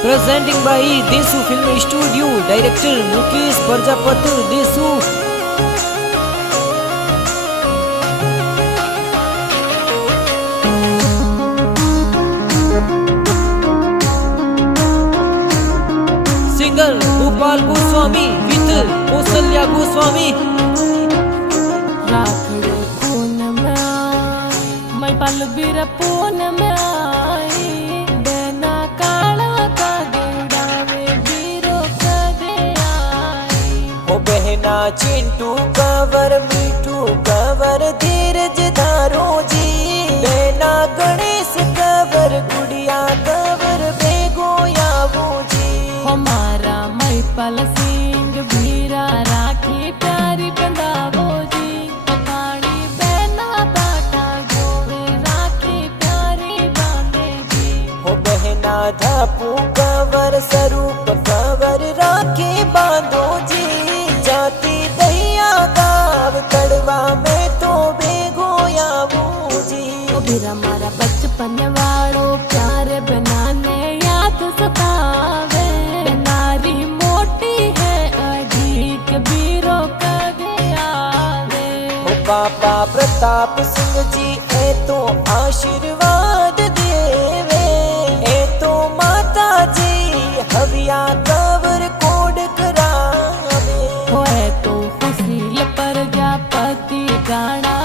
Presenting by Desu Film Studio, Director Mukesh Prajapati Desu. Singer Gopal Goswami with Kausalya Goswami. राखड़े खून में आई, मैं पल बीर पून में आई, देना काला का गेंदा में बीरो कदे आई। ओ बहना चिंटू कवर मीठू कवर धीरज धारो जी, लेना गणेश कवर गुड़िया कवर बेगो यावो जी। हमारा मैं पल सिंह भीरा राखी प्यारी बंदावो जी, पकाड़ी बहना बाटा गोवे राखी प्यारी बांधे जी। ओ बहना धापू कवर स्वरूप कवर राखी बांधो जी, जाती दहिया गाव कड़वा में तो बेगो यावो जी। ओ भीरा मारा बचपन वालो प्यार बनाने याद सतावे, नारी मोटी है अधिक बीरो कदे आवे। ओ बाबा प्रताप सिंह जी ए तो आशीर्वाद देवे, ए तो माता जी हविया कवर कोड करावे। होए तो फसील प्रजापति गाना